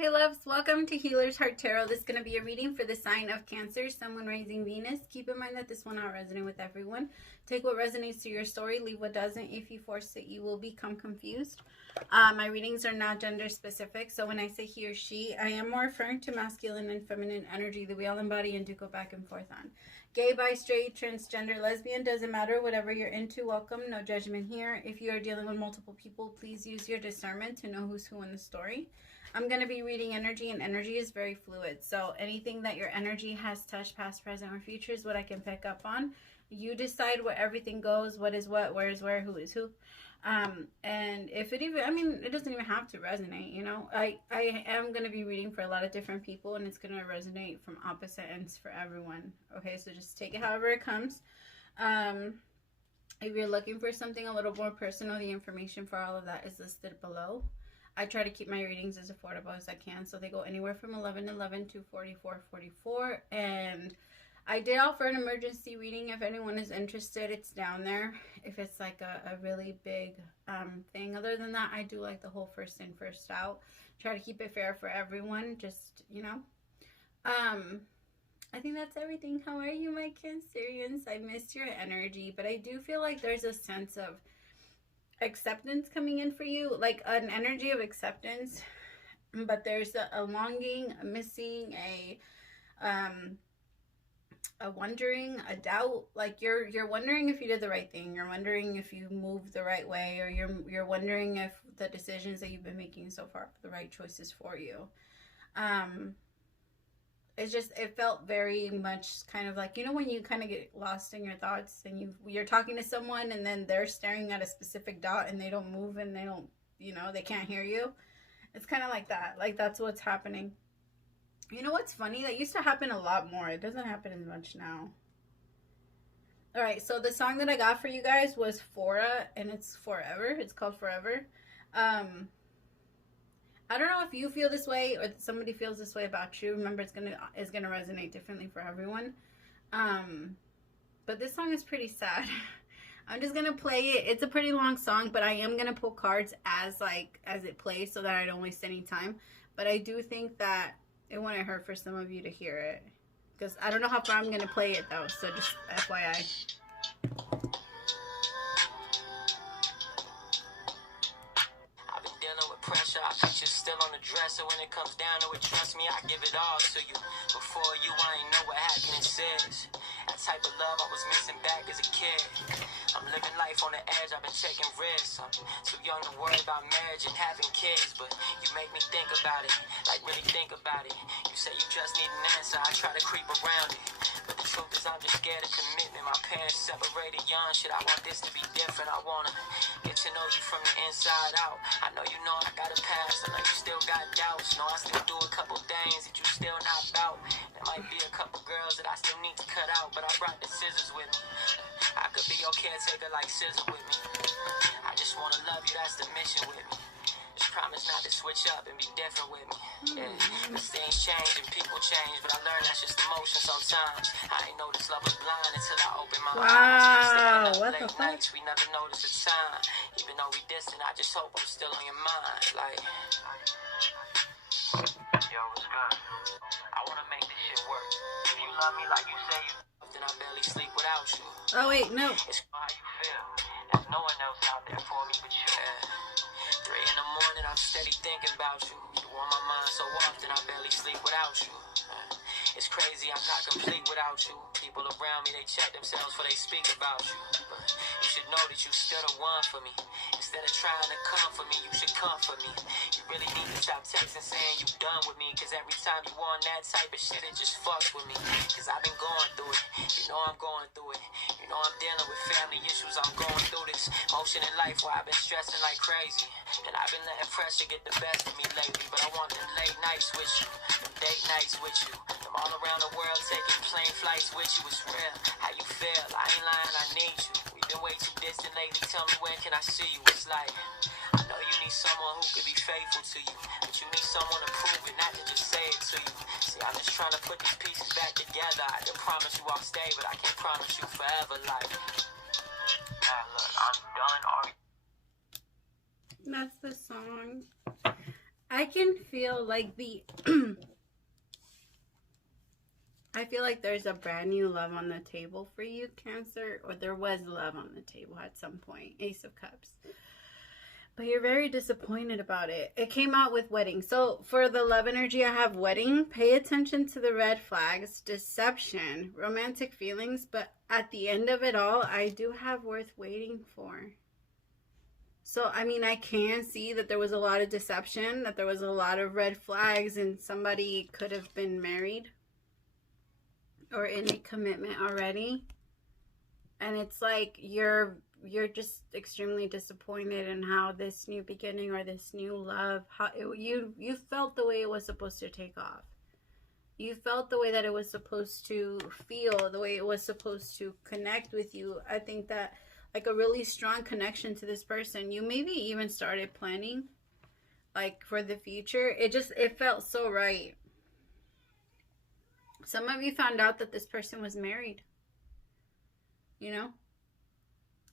Hey loves, welcome to Healer's Heart Tarot. This is going to be a reading for the sign of Cancer, someone raising Venus. Keep in mind that this will not resonate with everyone. Take what resonates to your story, leave what doesn't. If you force it, you will become confused. My readings are not gender specific, so when I say he or she, I am more referring to masculine and feminine energy that we all embody and do go back and forth on. Gay, bi, straight, transgender, lesbian, doesn't matter. Whatever you're into, welcome. No judgment here. If you are dealing with multiple people, please use your discernment to know who's who in the story. I'm going to be reading energy, and energy is very fluid. So anything that your energy has touched, past, present, or future is what I can pick up on. You decide where everything goes, what is what, where is where, who is who. And if it even, it doesn't even have to resonate, you know. I am going to be reading for a lot of different people, and it's going to resonate from opposite ends for everyone. Okay, so just take it however it comes. If you're looking for something a little more personal, the information for all of that is listed below. I try to keep my readings as affordable as I can, so they go anywhere from $11.11 to $44.44. And I did offer an emergency reading if anyone is interested. It's down there if it's like a really big thing. Other than that, I do like the whole first in, first out. Try to keep it fair for everyone, just, you know. I think that's everything. How are you, my Cancerians? I missed your energy, but I do feel like there's a sense of acceptance coming in for you, like an energy of acceptance, but there's a longing, a missing, a wondering, a doubt. Like you're wondering if you did the right thing, you're wondering if you moved the right way, or you're wondering if the decisions that you've been making so far are the right choices for you. It felt very much kind of like, you know, when you kind of get lost in your thoughts and you're talking to someone and then they're staring at a specific dot and they don't move and they don't, you know, they can't hear you. It's kind of like that. Like that's what's happening. You know what's funny? That used to happen a lot more. It doesn't happen as much now. All right, so the song that I got for you guys was Fora, and it's Forever. It's called Forever. I don't know if you feel this way or somebody feels this way about you. Remember, it's gonna resonate differently for everyone. But this song is pretty sad. I'm just gonna play it. It's a pretty long song, but I am gonna pull cards as it plays so that I don't waste any time. But I do think that it wouldn't hurt for some of you to hear it, because I don't know how far I'm gonna play it though. So just FYI. Pressure, I put you still on the dresser. When it comes down to it, trust me, I give it all to you. Before you, I ain't know what happiness is. That type of love I was missing back as a kid. I'm living life on the edge, I've been taking risks. I'm too young to worry about marriage and having kids, but you make me think about it, like really think about it. You say you just need an answer, I try to creep around it, but the truth is I'm just scared of commitment. My parents separated young, shit, I want this to be different. I wanna get to know you from the inside out. I know you know I got a past, I know you still got doubts. Know I still do a couple things that you still not about. There might be a couple girls that I still need to cut out, but I brought the scissors with me. I could be your caretaker like Scissor with me. I just wanna love you, that's the mission with me. Just promise not to switch up and be different with me. Yeah, cause things change and people change, but I learned that's just emotion sometimes. I ain't know this love was blind until I opened my eyes. Wow, what the fuck? Nights, we never noticed the time. Even though we distant, I just hope I'm still on your mind. Like, yo, what's good? I wanna make this shit work. If you love me like you say you, then I barely sleep without you. Oh wait, no. It's how you feel. There's no one else out there for me but you. 3 in the morning, I'm steady thinking about you. You on my mind so often, I barely sleep without you. It's crazy, I'm not complete without you. People around me, they check themselves before they speak about you. But you should know that you still the one for me. Instead of trying to come for me, you should come for me. You really need to stop texting saying you done with me, cause every time you on that type of shit, it just fucks with me. Cause I've been going through it, you know I'm going through it. You know I'm dealing with family issues, I'm going through this motion in life where I've been stressing like crazy. And I've been letting pressure get the best of me lately. But I want them late nights with you, them date nights with you, them all around the world taking plane flights with you. It's real, how you feel, I ain't lying, I need you. We've been way too distant lately, tell me when can I see you. It's like, I know you need someone who could be faithful to you, but you need someone to prove it, not to just say it to you. See, I'm just trying to put these pieces back together. I can promise you I'll stay, but I can't promise you forever. Like, nah, look, I'm done arguing. That's the song. I can feel like the I feel like there's a brand new love on the table for you, Cancer, or there was love on the table at some point. Ace of Cups. But you're very disappointed about it. It came out with wedding. So for the love energy, I have wedding. Pay attention to the red flags, deception, romantic feelings. But at the end of it all, I do have worth waiting for. So, I mean, I can see that there was a lot of deception, that there was a lot of red flags, and somebody could have been married or in a commitment already. And it's like you're just extremely disappointed in how this new beginning or this new love, you felt the way it was supposed to take off. You felt the way that it was supposed to feel, the way it was supposed to connect with you. I think that like a really strong connection to this person. You maybe even started planning like for the future. It felt so right. Some of you found out that this person was married. You know?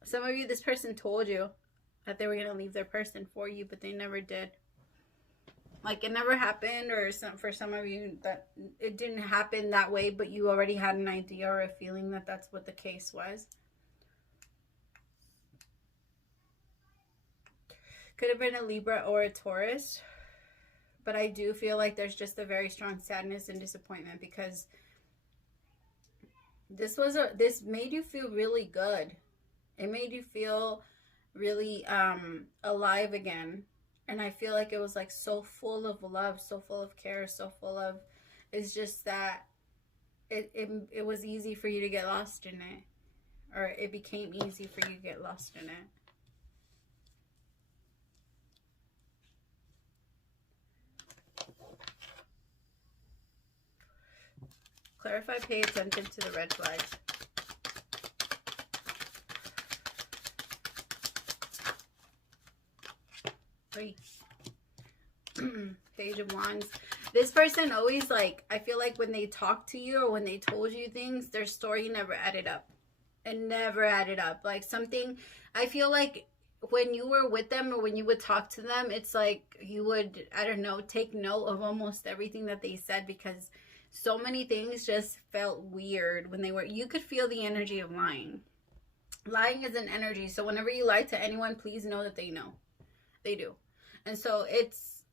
Some of you, this person told you that they were going to leave their person for you, but they never did. Like it never happened, or for some of you that it didn't happen that way, but you already had an idea or a feeling that that's what the case was. Could have been a Libra or a Taurus. But I do feel like there's just a very strong sadness and disappointment because this made you feel really good. It made you feel really alive again. And I feel like it was like so full of love, so full of care, so full of, it's just that it was easy for you to get lost in it. Or it became easy for you to get lost in it. Clarify, pay attention to the red flags. Page of Wands. This person always, like, I feel like when they talk to you or when they told you things, their story never added up. It never added up. Like something, I feel like when you were with them or when you would talk to them, it's like you would, I don't know, take note of almost everything that they said because so many things just felt weird when they were, you could feel the energy of lying. Lying is an energy. So whenever you lie to anyone, please know that they know. They do. And so it's,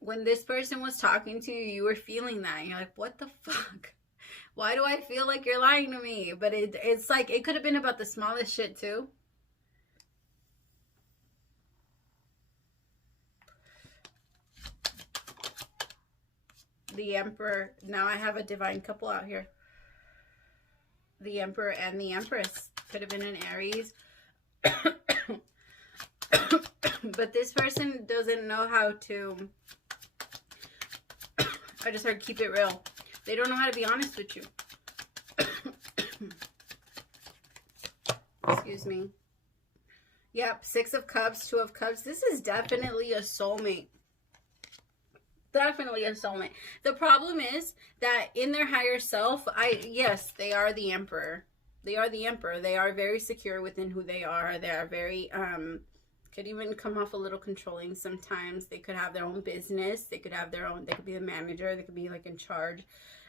when this person was talking to you, you were feeling that. And you're like, what the fuck? Why do I feel like you're lying to me? But it's like, it could have been about the smallest shit too. The Emperor. Now I have a divine couple out here. The Emperor and the Empress. Could have been an Aries. But this person doesn't know how to, I just heard keep it real. They don't know how to be honest with you. Excuse me. Yep, 6 of Cups, 2 of Cups. This is definitely a soulmate. Definitely a soulmate. The problem is that in their higher self, yes, they are the Emperor. They are the Emperor. They are very secure within who they are. They are very, could even come off a little controlling sometimes. They could have their own business. They could have their own, they could be the manager. They could be like in charge.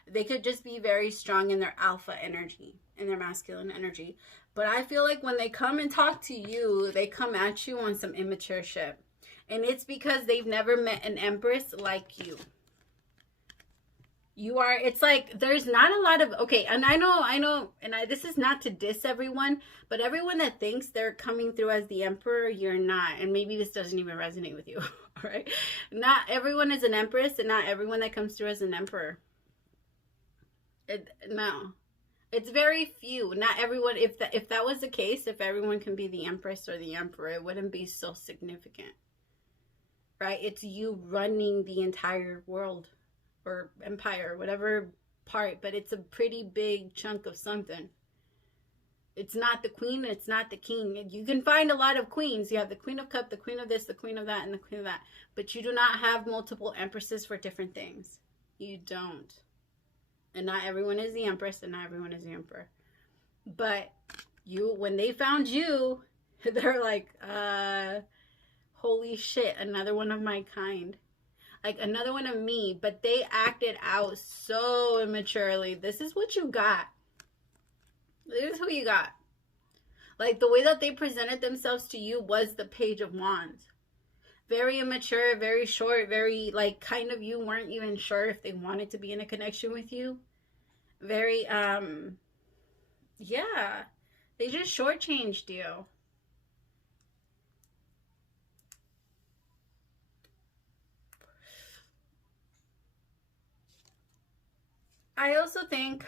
They could just be very strong in their alpha energy, in their masculine energy. But I feel like when they come and talk to you, they come at you on some immature shit. And it's because they've never met an Empress like you. You are, it's like, there's not a lot of, okay, and I know, and this is not to diss everyone, but everyone that thinks they're coming through as the Emperor, you're not. And maybe this doesn't even resonate with you, all right? Not everyone is an Empress, and not everyone that comes through as an Emperor. No. It's very few. Not everyone, if that was the case, if everyone can be the Empress or the Emperor, it wouldn't be so significant. Right? It's you running the entire world or empire, whatever part, but it's a pretty big chunk of something. It's not the queen, it's not the king. You can find a lot of queens. You have the Queen of Cups, the Queen of this, the Queen of that, and the Queen of that. But you do not have multiple empresses for different things. You don't. And not everyone is the Empress, and not everyone is the Emperor. But you, when they found you, they're like, holy shit, another one of my kind. like another one of me, but they acted out so immaturely. This is what you got. This is who you got. Like, the way that they presented themselves to you was the Page of Wands. Very immature, very short, very, like, kind of, you weren't even sure if they wanted to be in a connection with you. Very, yeah. They just shortchanged you. I also think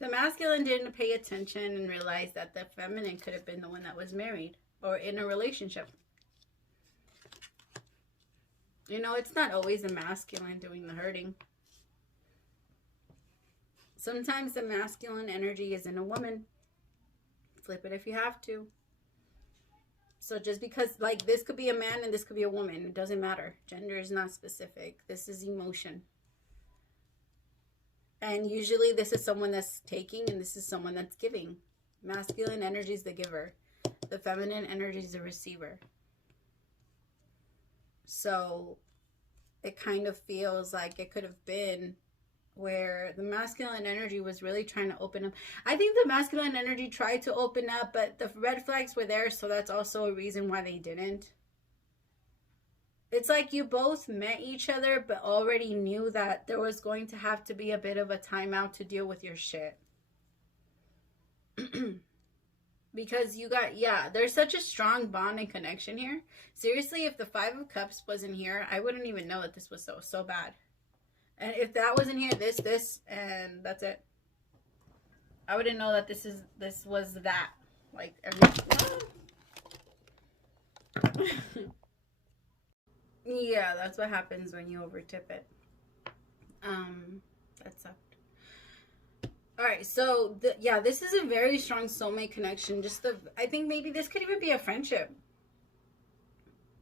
the masculine didn't pay attention and realize that the feminine could have been the one that was married or in a relationship. You know, it's not always the masculine doing the hurting. Sometimes the masculine energy is in a woman. Flip it if you have to. So just because, like, this could be a man and this could be a woman, it doesn't matter. Gender is not specific. This is emotion. And usually this is someone that's taking and this is someone that's giving. Masculine energy is the giver. The feminine energy is the receiver. So it kind of feels like it could have been where the masculine energy was really trying to open up. I think the masculine energy tried to open up, but the red flags were there, so that's also a reason why they didn't. It's like you both met each other, but already knew that there was going to have to be a bit of a timeout to deal with your shit. Because you got, yeah, there's such a strong bond and connection here. Seriously, if the Five of Cups wasn't here, I wouldn't even know that this was so bad. And if that wasn't here, this, and that's it. I wouldn't know that this was that. Like, yeah, that's what happens when you overtip it. That sucked. Alright, so, yeah, this is a very strong soulmate connection. I think maybe this could even be a friendship.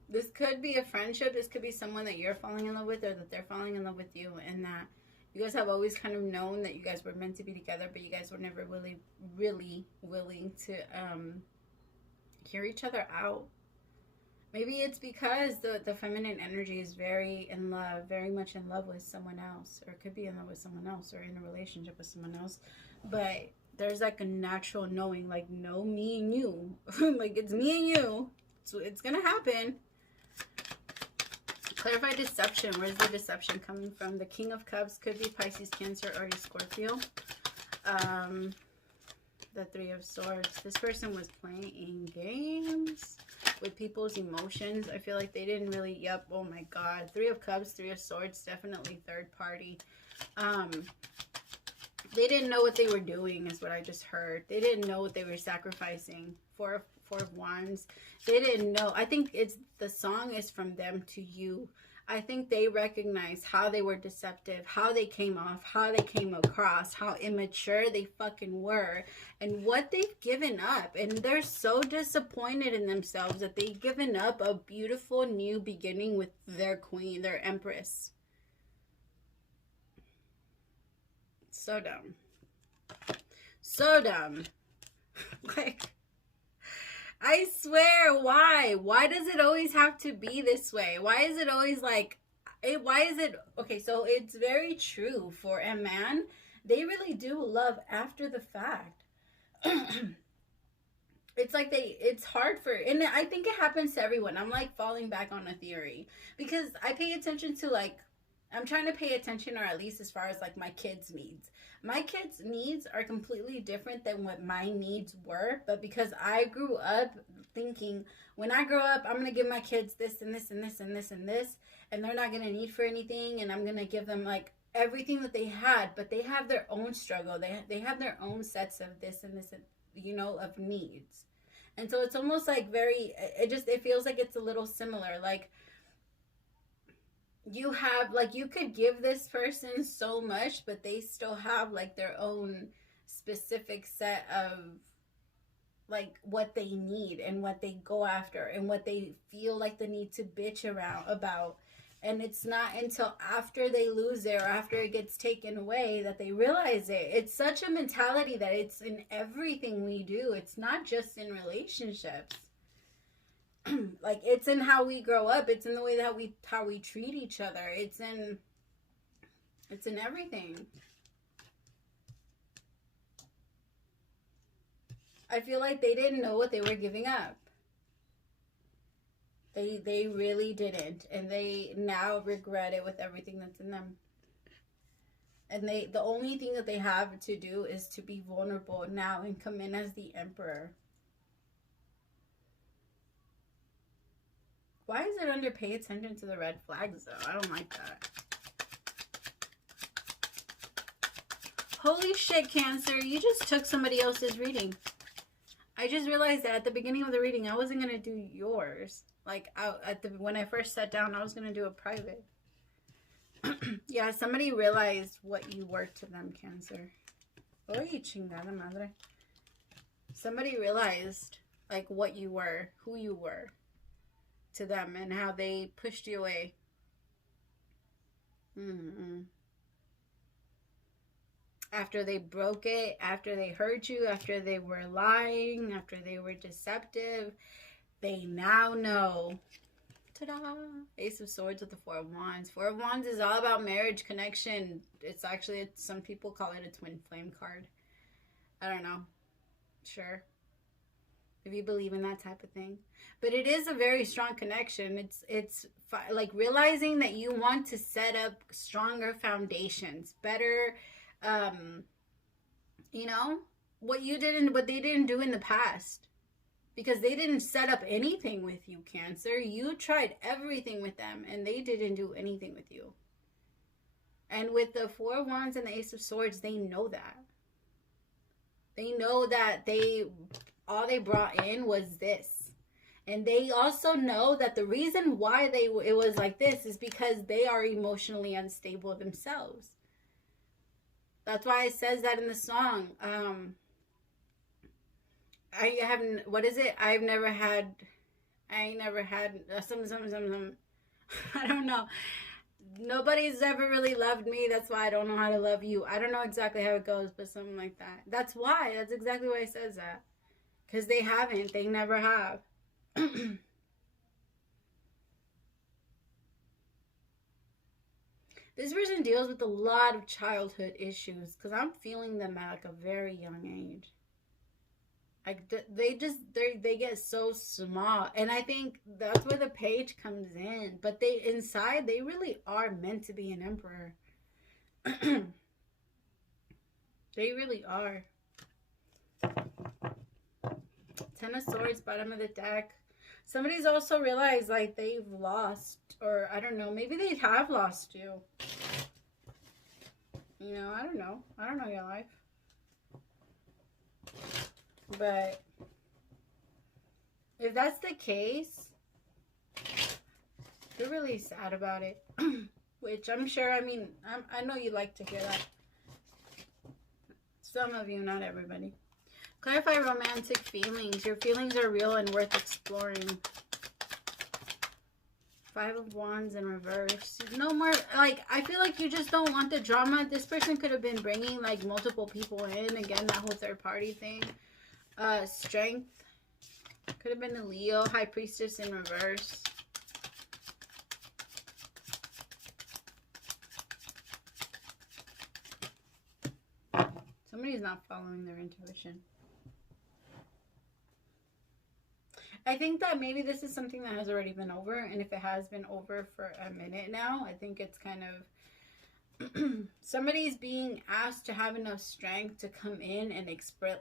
This could be a friendship. This could be someone that you're falling in love with or that they're falling in love with you. And that you guys have always kind of known that you guys were meant to be together, but you guys were never really willing to hear each other out. Maybe it's because the feminine energy is very much in love with someone else. Or it could be in love with someone else or in a relationship with someone else. But there's like a natural knowing, like, no, me and you. Like, it's me and you. So it's going to happen. Clarify deception. Where's the deception coming from? The King of Cups could be Pisces, Cancer, or Scorpio. The Three of Swords. This person was playing games with people's emotions. I feel like they didn't really, yep, oh my god. Three of Cups, Three of Swords, definitely third party. They didn't know what they were doing is what I just heard. They didn't know what they were sacrificing. Four of Wands. They didn't know. I think the song is from them to you. I think they recognize how they were deceptive, how they came off, how they came across, how immature they fucking were, and what they've given up. And they're so disappointed in themselves that they've given up a beautiful new beginning with their queen, their empress. So dumb. So dumb. Like, I swear, why? Why does it always have to be this way? Why is it always like, why is it, okay, so it's very true for a man. They really do love after the fact. It's like it's hard for, and I think it happens to everyone. I'm like falling back on a theory because I pay attention to, like, I'm trying to pay attention, or at least as far as like my kids' needs. My kids' needs are completely different than what my needs were, but because I grew up thinking, when I grow up, I'm going to give my kids this and this and this and this and this, and they're not going to need for anything, and I'm going to give them like everything that they had, but they have their own struggle. They have their own sets of this and this, you know, of needs. And so it's almost like it feels like it's a little similar. Like, you have, like, you could give this person so much, but they still have like their own specific set of like what they need and what they go after and what they feel like they need to bitch about. And it's not until after they lose it or after it gets taken away that they realize it. It's such a mentality that it's in everything we do. It's not just in relationships. Like, it's in how we grow up. It's in the way that how we treat each other. It's in everything. I feel like they didn't know what they were giving up. They really didn't, and they now regret it with everything that's in them. And the only thing that they have to do is to be vulnerable now and come in as the Emperor. Why is it under pay attention to the red flags, though? I don't like that. Holy shit, Cancer. You just took somebody else's reading. I just realized that at the beginning of the reading, I wasn't going to do yours. Like, when I first sat down, I was going to do a private. Yeah, somebody realized what you were to them, Cancer. Oy, chingada madre. Somebody realized, like, what you were, who you were to them, and how they pushed you away. After they broke it, after they hurt you, after they were lying, after they were deceptive, they now know. Ta-da! Ace of Swords with the Four of Wands. Four of Wands is all about marriage, connection. It's actually, some people call it a twin flame card. I don't know. Sure. If you believe in that type of thing. But it is a very strong connection. It's like realizing that you want to set up stronger foundations. Better, you know, what they didn't do in the past. Because they didn't set up anything with you, Cancer. You tried everything with them, and they didn't do anything with you. And with the Four of Wands and the Ace of Swords, they know that. They know that all they brought in was this. And they also know that the reason why it was like this is because they are emotionally unstable themselves. That's why it says that in the song. I haven't, what is it? I ain't never had some. I don't know. Nobody's ever really loved me. That's why I don't know how to love you. I don't know exactly how it goes, but something like that. That's why. That's exactly why it says that. Because they haven't. They never have. This person deals with a lot of childhood issues. Because I'm feeling them at like a very young age. Like, they get so small. And I think that's where the page comes in. But inside, they really are meant to be an emperor. They really are. Ten of Swords, bottom of the deck. Somebody's also realized, like, they've lost. Or, I don't know, maybe they have lost you. You know, I don't know. I don't know your life. But if that's the case, you're really sad about it. Which I'm sure, I mean, I know you like to hear that. Some of you, not everybody. Clarify romantic feelings. Your feelings are real and worth exploring. Five of Wands in reverse. No more, like, I feel like you just don't want the drama. This person could have been bringing, like, multiple people in. Again, that whole third party thing. Strength. Could have been a Leo. High Priestess in reverse. Somebody's not following their intuition. I think that maybe this is something that has already been over. And if it has been over for a minute now, I think it's kind of... somebody's being asked to have enough strength to come in and express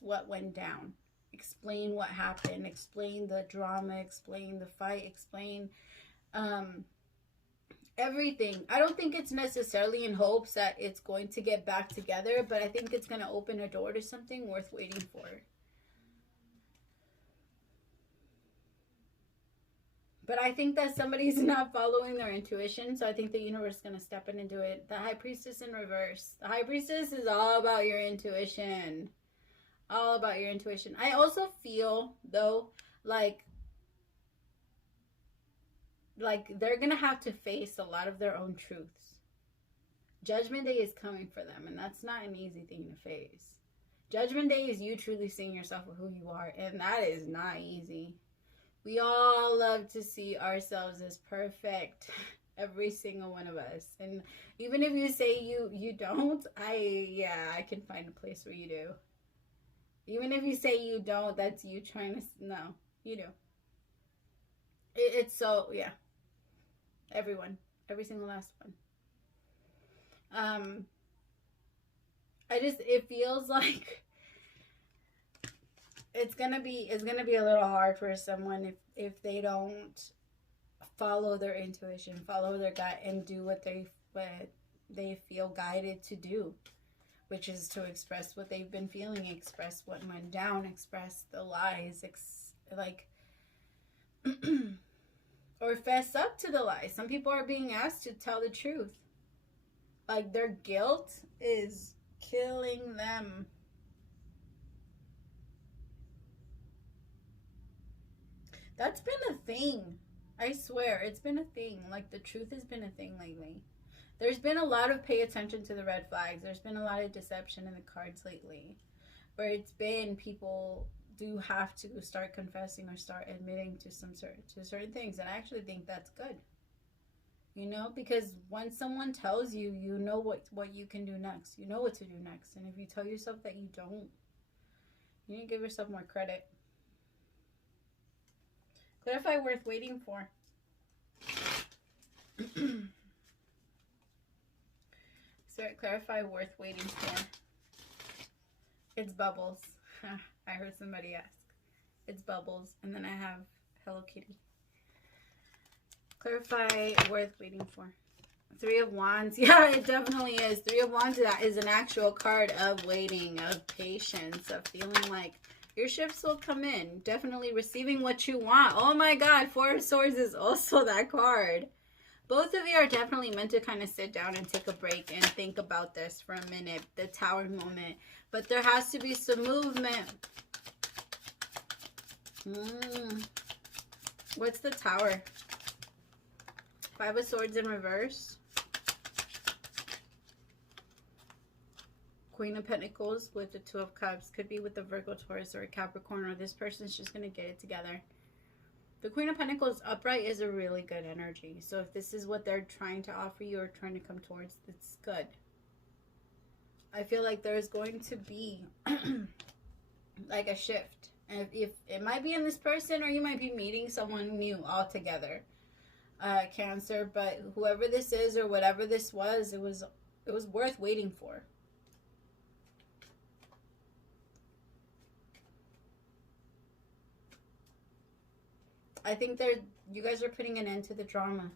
what went down, explain what happened, explain the drama, explain the fight, explain everything. I don't think it's necessarily in hopes that it's going to get back together, but I think it's going to open a door to something worth waiting for. But I think that somebody's not following their intuition, so I think the universe is going to step in and do it. The High Priestess in reverse. The High Priestess is all about your intuition. All about your intuition. I also feel, though, like they're going to have to face a lot of their own truths. Judgment Day is coming for them, and that's not an easy thing to face. Judgment Day is you truly seeing yourself for who you are, and that is not easy. We all love to see ourselves as perfect, every single one of us. And even if you say you don't, I can find a place where you do. Even if you say you don't, that's you trying to, no, you do. It's so, yeah. Everyone. Every single last one. It feels like it's gonna be a little hard for someone if they don't follow their intuition, follow their gut, and do what they feel guided to do, which is to express what they've been feeling, express what went down, express the lies, or fess up to the lies. Some people are being asked to tell the truth. Like, their guilt is killing them. That's been a thing. I swear, it's been a thing. Like, the truth has been a thing lately. There's been a lot of pay attention to the red flags. There's been a lot of deception in the cards lately. Where it's been people do have to start confessing or start admitting to certain things. And I actually think that's good. You know, because when someone tells you, you know what you can do next. You know what to do next. And if you tell yourself that you don't, you need to give yourself more credit. Clarify worth waiting for. Spirit, clarify worth waiting for. It's Bubbles. I heard somebody ask. It's Bubbles. And then I have Hello Kitty. Clarify worth waiting for. Three of Wands. Yeah, it definitely is. Three of Wands is an actual card of waiting, of patience, of feeling like your shifts will come in. Definitely receiving what you want. Oh my God, Four of Swords is also that card. Both of you are definitely meant to kind of sit down and take a break and think about this for a minute. The Tower moment. But there has to be some movement. What's the Tower? Five of Swords in reverse. Queen of Pentacles with the Two of Cups. Could be with the Virgo, Taurus, or a Capricorn, or this person's just going to get it together. The Queen of Pentacles upright is a really good energy. So if this is what they're trying to offer you or trying to come towards, it's good. I feel like there's going to be like a shift. And if it might be in this person, or you might be meeting someone new altogether. Cancer, but whoever this is or whatever this was, it was worth waiting for. I think you guys are putting an end to the drama,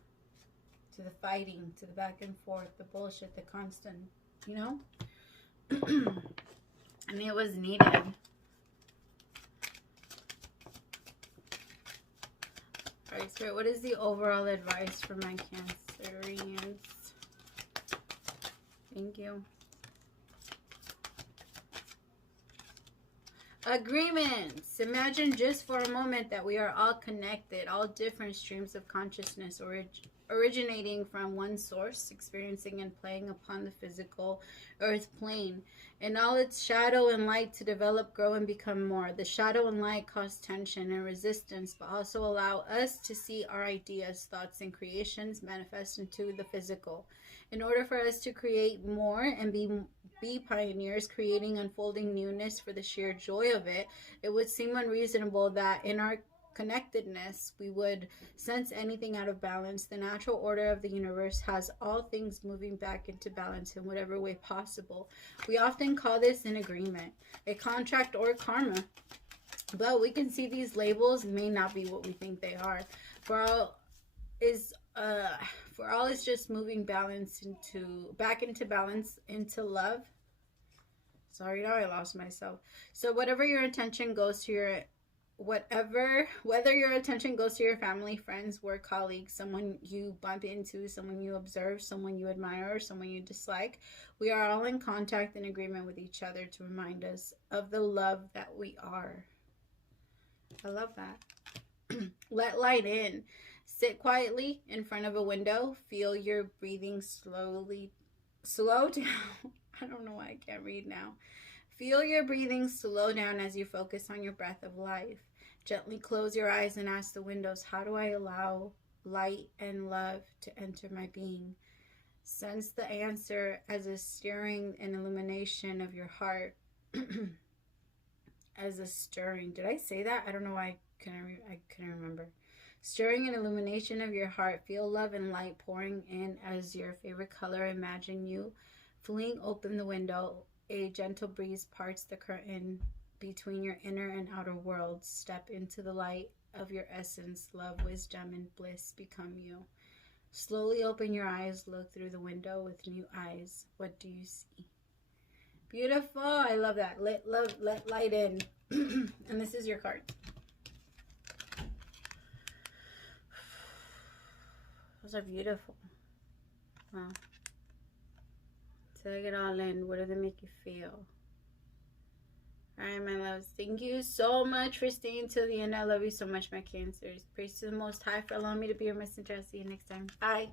to the fighting, to the back and forth, the bullshit, the constant, you know? And it was needed. Alright, Spirit, what is the overall advice for my Cancerians? Thank you. Agreements. Imagine just for a moment that we are all connected, all different streams of consciousness originating from one source, experiencing and playing upon the physical earth plane, and all its shadow and light to develop, grow, and become more. The shadow and light cause tension and resistance, but also allow us to see our ideas, thoughts, and creations manifest into the physical. In order for us to create more and be pioneers, creating unfolding newness for the sheer joy of it, it would seem unreasonable that in our connectedness we would sense anything out of balance. The natural order of the universe has all things moving back into balance in whatever way possible. We often call this an agreement, a contract, or karma, but we can see these labels may not be what we think they are. For all is just moving balance back into balance, into love. Sorry, now I lost myself. So whatever your attention goes to whether your attention goes to your family, friends, work colleagues, someone you bump into, someone you observe, someone you admire, or someone you dislike, we are all in contact and agreement with each other to remind us of the love that we are. I love that. Let light in. Sit quietly in front of a window. Feel your breathing slow down. I don't know why I can't read now. Feel your breathing slow down as you focus on your breath of life. Gently close your eyes and ask the windows, how do I allow light and love to enter my being? Sense the answer as a stirring and illumination of your heart. As a stirring. Did I say that? I don't know why I couldn't remember. Stirring and illumination of your heart. Feel love and light pouring in as your favorite color. Imagine you fling open the window. A gentle breeze parts the curtain between your inner and outer worlds. Step into the light of your essence. Love, wisdom, and bliss become you. Slowly open your eyes. Look through the window with new eyes. What do you see? Beautiful. I love that. Let light in. And this is your card. Those are beautiful. Wow. Take it all in. What do they make you feel? Alright, my loves. Thank you so much for staying till the end. I love you so much, my Cancers. Praise to the Most High for allowing me to be your messenger. I'll see you next time. Bye.